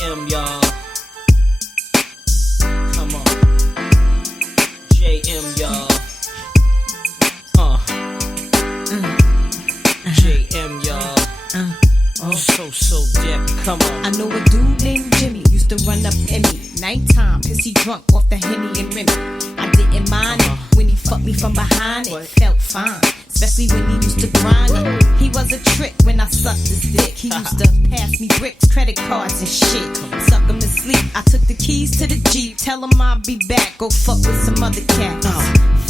JM, y'all. Come on. JM, y'all. JM, y'all. So deep, come on. I know a dude named Jimmy used to run up in me. Nighttime, pissy drunk off the Henny and Remy. I didn't mind it when he fucked me from behind. It felt fine, especially when he used to grind it. He was a trick when I sucked his dick. He used to pass me bricks, credit cards and shit. Suck him to sleep. I took the keys to the Jeep. Tell him I'll be back. Go fuck with some other cats.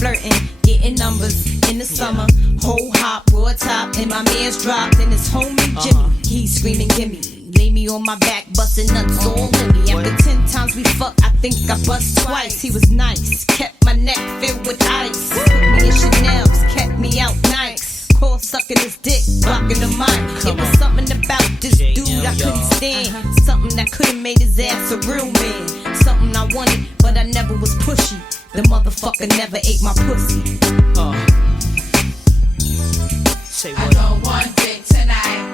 Flirting, getting numbers in the summer. Whole hop, raw top, and my man's dropped. And his homie Jimmy, he's screaming, gimme. Lay me on my back, busting nuts all in me. After 10 times we fucked, I think I bust twice. He was nice, kept my neck filled with ice. Put me in Chanel's, kept me out nice. Call sucking his dick, blocking the mic. It was something about this dude I couldn't stand. Something that could've made his ass a real man. Something I wanted, but I never was pushy. The motherfucker never ate my pussy. Say I what up. don't want dick tonight.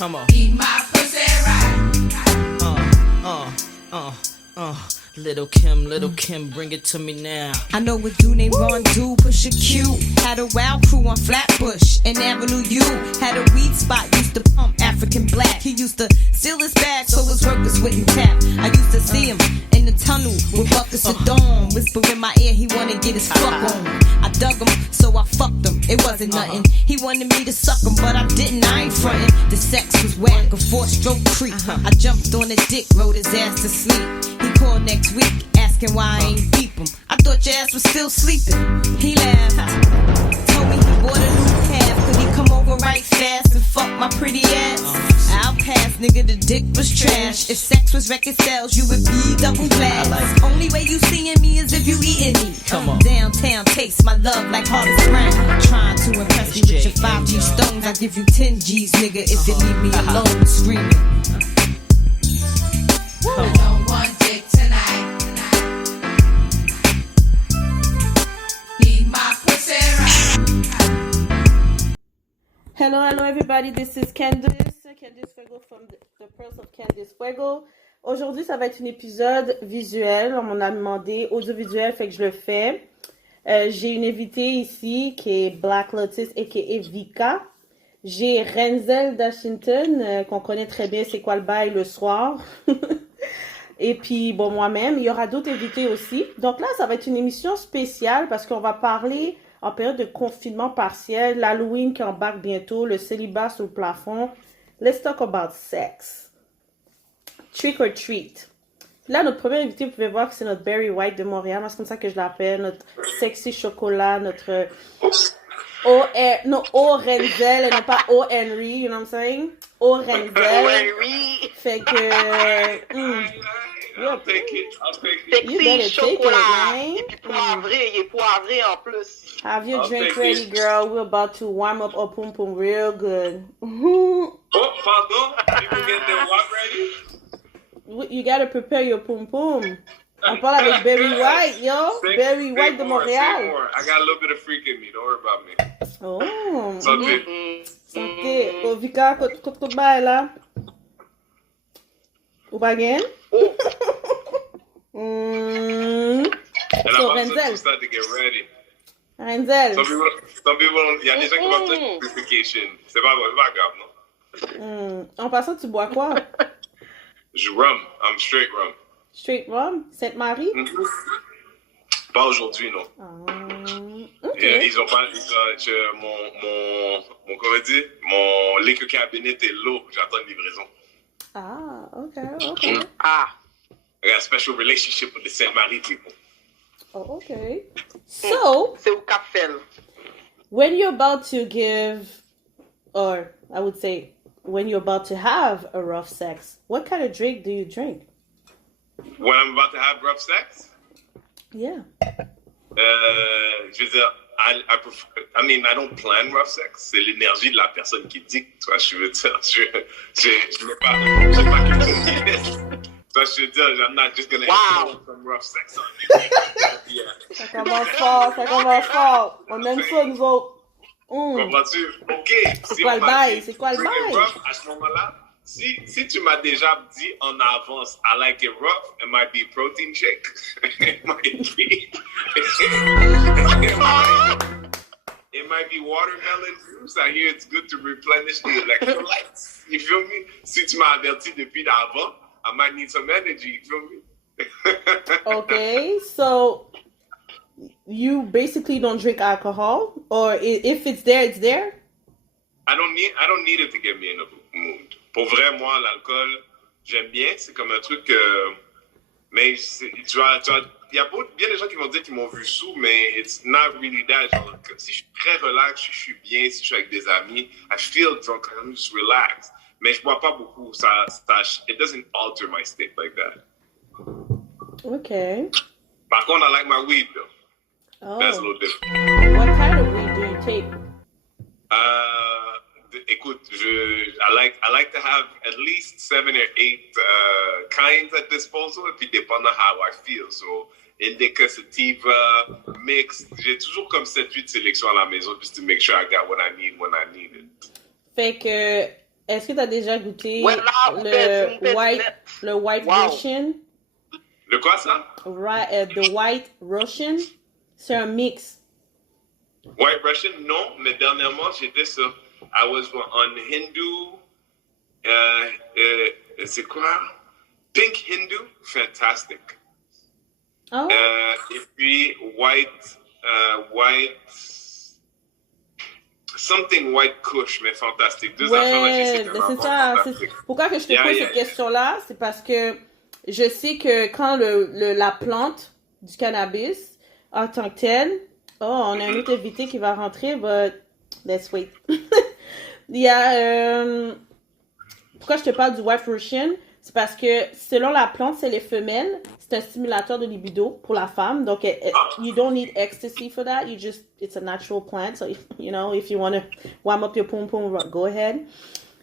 Come on. Eat my pussy right. Little Kim, bring it to me now. I know a dude named Ron Dude, Pusha Q. Had a wild crew on Flatbush and Avenue U. Had a weed spot, used to pump African black. He used to steal his bag so his workers wouldn't tap. I used to see him in the tunnel with buckets of dawn. Whisper in my ear, he wanna get his fuck on. I dug him, so I fucked him. It wasn't nothing. He wanted me to suck him, but I didn't. I ain't frontin'. The sex was whack, a 4-stroke creep. I jumped on his dick, rode his ass to sleep. He called next week, asking why I ain't beep him. I thought your ass was still sleeping. He laughed, told me he bought a new calf. Could he come over right fast and fuck my pretty ass? I'll pass, nigga, the dick was trash. If sex was record sales, you would be double glass. Only way you seeing me is if you eating me. Come on. Downtown taste my love like Harvest Brown. Trying to impress me with your 5G stones. I give you 10 G's, nigga, if you leave me alone screaming. I don't want dick tonight. Eat my pussy right. Hello everybody, this is Candice Fuego from the Pearls of Candice Fuego. Aujourd'hui, ça va être un épisode visuel. On m'en a demandé audiovisuel, fait que je le fais. J'ai une invitée ici qui est Black Lotus a.k.a. Vika. J'ai Renzel d'Washington, qu'on connaît très bien, c'est quoi le bail le soir. Et puis, bon, moi-même, il y aura d'autres invités aussi. Donc là, ça va être une émission spéciale parce qu'on va parler en période de confinement partiel, l'Halloween qui embarque bientôt, le célibat sous le plafond. Let's talk about sex. Trick or treat. Là, notre premier invité, vous pouvez voir que c'est notre Barry White de Montréal. C'est comme ça que je l'appelle, notre sexy chocolat, notre O Renzel et non pas O Henry, you know what I'm saying? O Renzel. Fait que... I'll take it. You better take it, man. Et puis poivré, il est poivré en plus. Have your I'll drink take ready, it. girl. We're about to warm up our pum pum real good. Oh, pardon? People get their what ready? You gotta prepare your pum pum. On parle avec Barry White, yo. Barry White de Say Montréal. more. I got a little bit of freak in me. Don't worry about me. Oh. Santé. Santé. Oh, Vika, kote bae la. Ou bagen? Oh, And So, I'm about Renzel. to start to get ready. Renzel. Some people, il y a des gens qui vont faire purification. C'est pas grave, non? En passant, tu bois quoi? Je rum. I'm straight rum. Straight rum? Sainte-Marie? Pas aujourd'hui, non. Ok. Ils ont pas, comment dire, mon liquor cabinet est low. J'attends une livraison. Ah, ok. ah. I got a special relationship with the Saint Marie people. Oh, okay. So, C'est au Cap Fel. when you're about to give, or I would say, when you're about to have a rough sex, what kind of drink do you drink? When I'm about to have rough sex, Yeah. je veux dire, I don't plan rough sex. C'est l'énergie de la personne qui dicte. Tu vois, je veux dire, je n'ai pas que so je veux dire, I'm not just gonna have some rough sex on you. Yeah. Ça commence fort. On aime ça, nous autres. Comprends-tu? OK. Si quoi on le m'a bail? dit, C'est quoi le drink it bail? rough, à ce moment-là, si tu m'as déjà dit en avance, I like it rough, it might be protein shake. It might be... It might be watermelon juice. I hear it's good to replenish the electrolytes. You feel me? Si tu m'as averti depuis d'avant, I might need some energy. You feel me? Okay, so you basically don't drink alcohol, or if it's there, it's there. I don't need it to get me in a mood. Pour vrai, moi, l'alcool, j'aime bien. C'est comme un truc. Mais il y a bien des gens qui vont dire qu'ils m'ont vu sous, mais it's not really that. Genre, si je suis très relax, je suis bien, si je suis avec des amis, I feel drunk, I'm just relaxed. Mais je bois pas beaucoup. It doesn't alter my state like that. Okay. Par contre, I like my weed though. That's a Oh, little different. what kind of weed do you take? Écoute, I like to have at least 7 or 8 kinds at disposal, et puis dépendant how I feel. So, indica, sativa, mixed. J'ai toujours comme 7-8 sélections à la maison just to make sure I got what I need when I need it. Fait que, est-ce que tu as déjà goûté Ouais, là, le White Wow. Russian? Le quoi ça? The White Russian? C'est un mix. White Russian, non, mais dernièrement, j'étais sur... I was on Hindu... c'est quoi? Pink Hindu, fantastic. Oh, Et puis white... Something white kush, mais fantastique. Deux affaires là, ouais, c'est c'est vraiment ça. fantastique. Pourquoi que je te Yeah, pose yeah, cette yeah. question-là? C'est parce que je sais que quand la plante du cannabis en tant que telle... Oh, on a un autre invité qui va rentrer, but let's wait. Il y a... pourquoi je te parle du White Russian? C'est parce que selon la plante, c'est les femelles. C'est un stimulateur de libido pour la femme. Donc, you don't need ecstasy for that. It's a natural plant. So, if you want to warm up your pom pom, go ahead.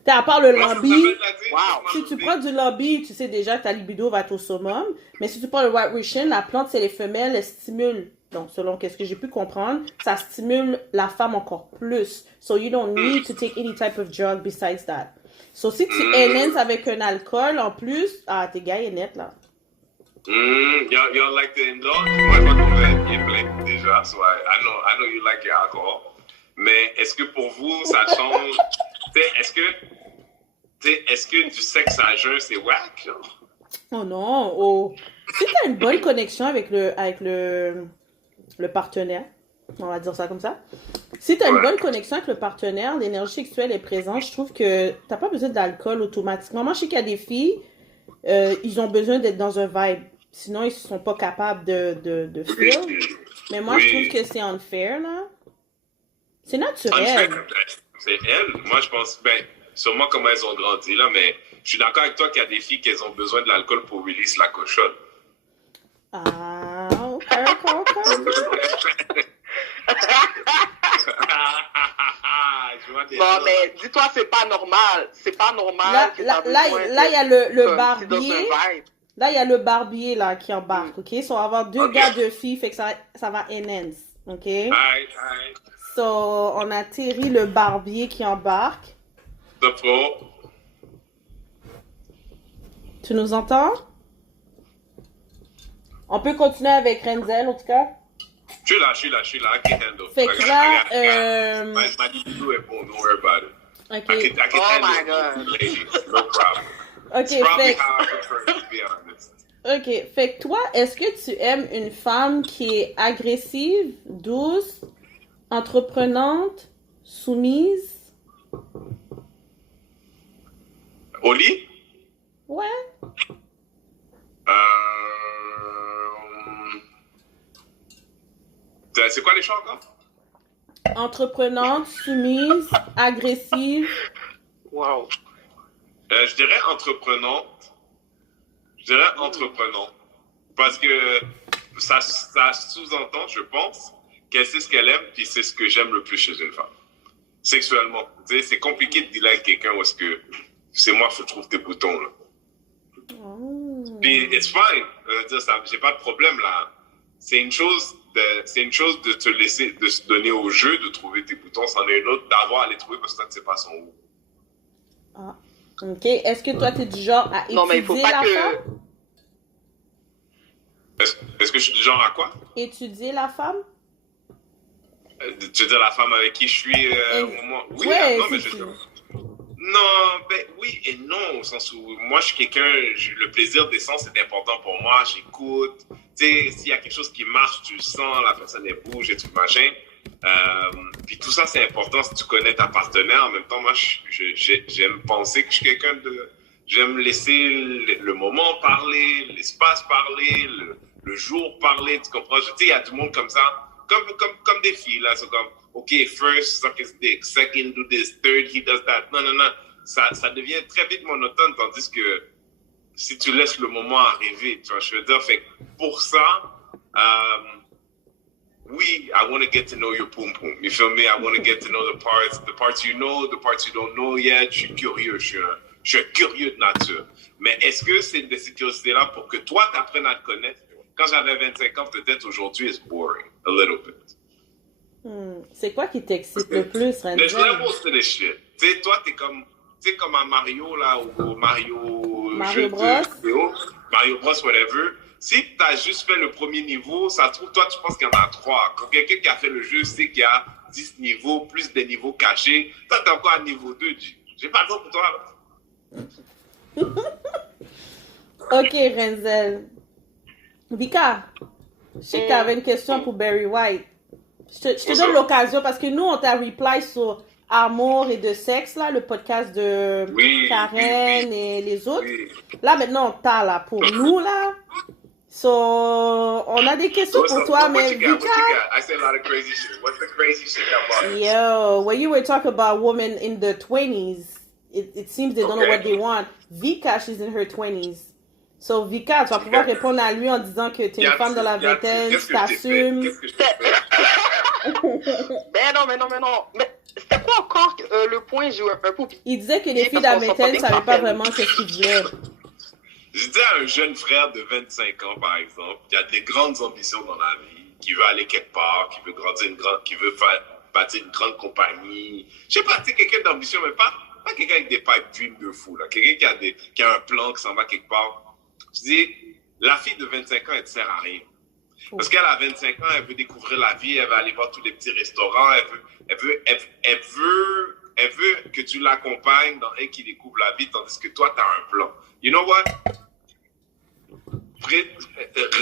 À part le Comment ça lambi, s'appelle, t'as dit? Wow. si tu prends du lambi, tu sais déjà que ta libido va être au summum. Mais si tu prends le White Russian, la plante, c'est les femelles, elle stimule. Donc, selon ce que j'ai pu comprendre, ça stimule la femme encore plus. So, you don't need to take any type of drug besides that. So, si tu enhances avec un alcool en plus, t'es gars est net, là. Y'all like to indulge? Moi, je vois qu'on est plein déjà, so I know you like your alcohol. Mais est-ce que pour vous, ça change? Est-ce que du sexe à jeun, c'est whack? Genre? Oh non, oh. Si t'as une bonne connexion avec le partenaire, on va dire ça comme ça. Si t'as une bonne connexion avec le partenaire, l'énergie sexuelle est présente, je trouve que t'as pas besoin d'alcool automatiquement. Moi, je sais qu'il y a des filles, ils ont besoin d'être dans un vibe. Sinon, ils sont pas capables de feel. Mais moi, je trouve que c'est unfair, là. C'est naturel. C'est elle. Moi, je pense, sûrement comment elles ont grandi, là, mais je suis d'accord avec toi qu'il y a des filles qui ont besoin de l'alcool pour release la cochonne. Ah, ok. Je vois des Non, gens, mais dis-toi, c'est pas normal. C'est pas normal. Là, que t'as là, besoin là, il y a d'être le comme barbier. dans un vibe. Là, il y a le barbier là qui embarque, ok? So, on va avoir deux Ok. gars, deux filles, fait que ça va enhance, ok? Aïe. So, on a Terry, le barbier qui embarque. The pro. Tu nous entends? On peut continuer avec Renzel, en tout cas. Je suis là. I can handle. Fait que là, My libido est bon, don't worry about it. ok, I can Oh my handle God. it, ladies, no problem. ok, It's probably fait, how I prefer it, to be honest. ok, fait que toi, est-ce que tu aimes une femme qui est agressive, douce, entreprenante, soumise? Au lit? Ouais. C'est quoi les choix encore? Entreprenante, soumise, agressive. Wow. Je dirais entreprenante. Parce que ça sous-entend, je pense, qu'elle sait ce qu'elle aime, puis c'est ce que j'aime le plus chez une femme. Sexuellement. Tu sais, c'est compliqué de dealer avec quelqu'un où est-ce que c'est moi qui trouve tes boutons, là. Oh. Puis, it's fine. J'ai pas de problème, là. c'est une chose de te laisser, de se donner au jeu, de trouver tes boutons, c'en est une autre d'avoir à les trouver parce que toi, tu sais pas son où. Ah. OK. Est-ce que toi, t'es du genre à Non, mais il faut étudier pas la que... femme? Est-ce que je suis du genre à quoi? Étudier la femme? Tu veux dire la femme avec qui je suis au moment... Oui, ouais, non, mais c'est je... sûr. Non, ben oui et non, au sens où moi je suis quelqu'un, le plaisir des sens est important pour moi, j'écoute, tu sais, s'il y a quelque chose qui marche, tu le sens, la personne elle bouge et tout machin. Puis tout ça c'est important si tu connais ta partenaire. En même temps, moi j'aime penser que je suis quelqu'un de... J'aime laisser le moment parler, l'espace parler, le jour parler, tu comprends? Tu sais, il y a du monde comme ça, comme des filles là, c'est comme... OK, first, suck his dick. Second, do this. Third, he does that. Non. Ça devient très vite monotone, tandis que si tu laisses le moment arriver, tu vois, je veux dire, fait que pour ça, oui, I want to get to know your pum pum. You feel me? I want to get to know the parts you know, the parts you don't know yet. Je suis curieux, je suis un curieux de nature. Mais est-ce que c'est de cette curiosité-là pour que toi, t'apprennes à te connaître? Quand j'avais 25 ans, peut-être aujourd'hui, it's boring, a little bit. C'est quoi qui t'excite le plus, There's Renzel? levels to this shit. Tu sais, toi, t'es comme à Mario, là, ou Mario jeu Bros. de vidéo, Mario Bros, whatever. Si t'as juste fait le premier niveau, ça se trouve, toi, tu penses qu'il y en a 3. Quand quelqu'un qui a fait le jeu sait qu'il y a 10 niveaux, plus des niveaux cachés, toi, t'es encore à niveau 2. J'ai pas le temps pour toi. OK, Renzel. Vika, je sais que t'avais une question pour Barry White. Je te donne l'occasion parce que nous, on t'a reply sur Amour et de sexe, là, le podcast de Karen et les autres. Oui. Là, maintenant, on t'a là pour nous, là. So, on a des questions pour toi, mais What you got? Vika, I said a lot of crazy shit. What's the crazy shit about it? yo, when you were talking about women in the 20s, it seems they don't know what they want. Vika, she's in her 20s. So, Vika, tu vas pouvoir répondre à lui en disant que tu es une femme de la vingtaine, tu t'assumes. Qu'est-ce que je t'ai fait? Mais non. Mais c'était quoi encore le point? J'ai un peu oublié. Il disait que les filles de la vingtaine ne savaient pas vraiment ce qu'ils voulaient. Je dis à un jeune frère de 25 ans, par exemple, qui a des grandes ambitions dans la vie, qui veut aller quelque part, qui veut grandir qui veut bâtir une grande compagnie. Je sais pas, tu sais, quelqu'un d'ambition, mais pas quelqu'un avec des pipe dreams de fou, là. Quelqu'un qui a un plan, qui s'en va quelque part. Je dis, la fille de 25 ans, elle ne sert à rien. Parce qu'elle a 25 ans, elle veut découvrir la vie, elle veut aller voir tous les petits restaurants, elle veut que tu l'accompagnes dans elle qui découvre la vie, tandis que toi, tu as un plan. You know what?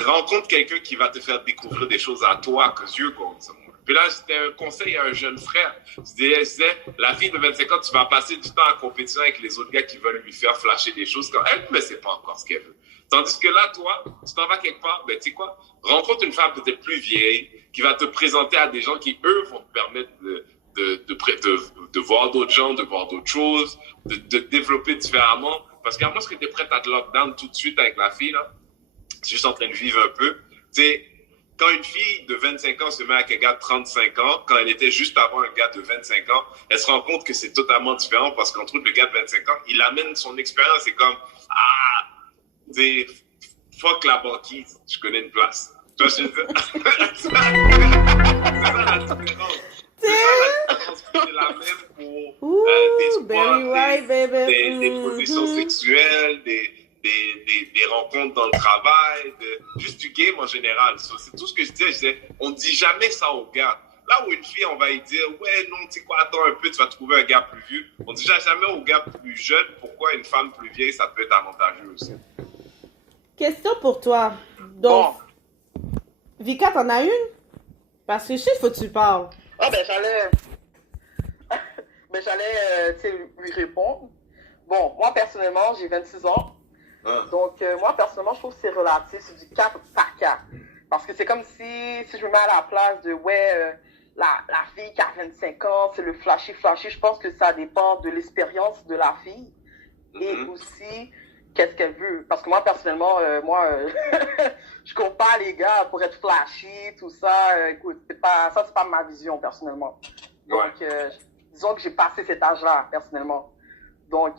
Rencontre quelqu'un qui va te faire découvrir des choses à toi, because you're going somewhere. Puis là, c'était un conseil à un jeune frère. Je disais, la fille de 25 ans, tu vas passer du temps en compétition avec les autres gars qui veulent lui faire flasher des choses quand elle ne sait pas encore ce qu'elle veut. Tandis que là, toi, tu t'en vas quelque part, ben tu sais quoi? Rencontre une femme peut-être plus vieille qui va te présenter à des gens qui, eux, vont te permettre de voir d'autres gens, de voir d'autres choses, de développer différemment. Parce qu'à moins que tu es prête à te lockdown tout de suite avec la fille, là, tu es juste en train de vivre un peu. Tu sais, quand une fille de 25 ans se met avec un gars de 35 ans, quand elle était juste avant un gars de 25 ans, elle se rend compte que c'est totalement différent parce qu'entre autres, le gars de 25 ans, il amène son expérience. C'est comme, tu sais, fuck la banquise, je connais une place. Tu vois ce que je veux dire? C'est ça la différence. C'est la même pour des sports, des positions sexuelles, des rencontres dans le travail, juste du game en général. C'est tout ce que je disais. On ne dit jamais ça aux gars. Là où une fille, on va lui dire, ouais, non, tu sais quoi, attends un peu, tu vas trouver un gars plus vieux. On ne dit jamais aux gars plus jeunes pourquoi une femme plus vieille, ça peut être avantageux aussi. Question pour toi. Donc, Vika, t'en as une? Parce que je sais qu'il faut que tu parles. Ah, ben j'allais lui répondre. Bon, moi, personnellement, j'ai 26 ans. Donc, moi, personnellement, je trouve que c'est relatif. C'est du cas par cas. Parce que c'est comme si je me mets à la place de, la fille qui a 25 ans, c'est le flashy. Je pense que ça dépend de l'expérience de la fille. Et aussi, qu'est-ce qu'elle veut. Parce que moi, personnellement, je compte pas les gars pour être flashy, tout ça. Écoute, c'est pas ma vision, personnellement. Donc, disons que j'ai passé cet âge-là, personnellement. Donc,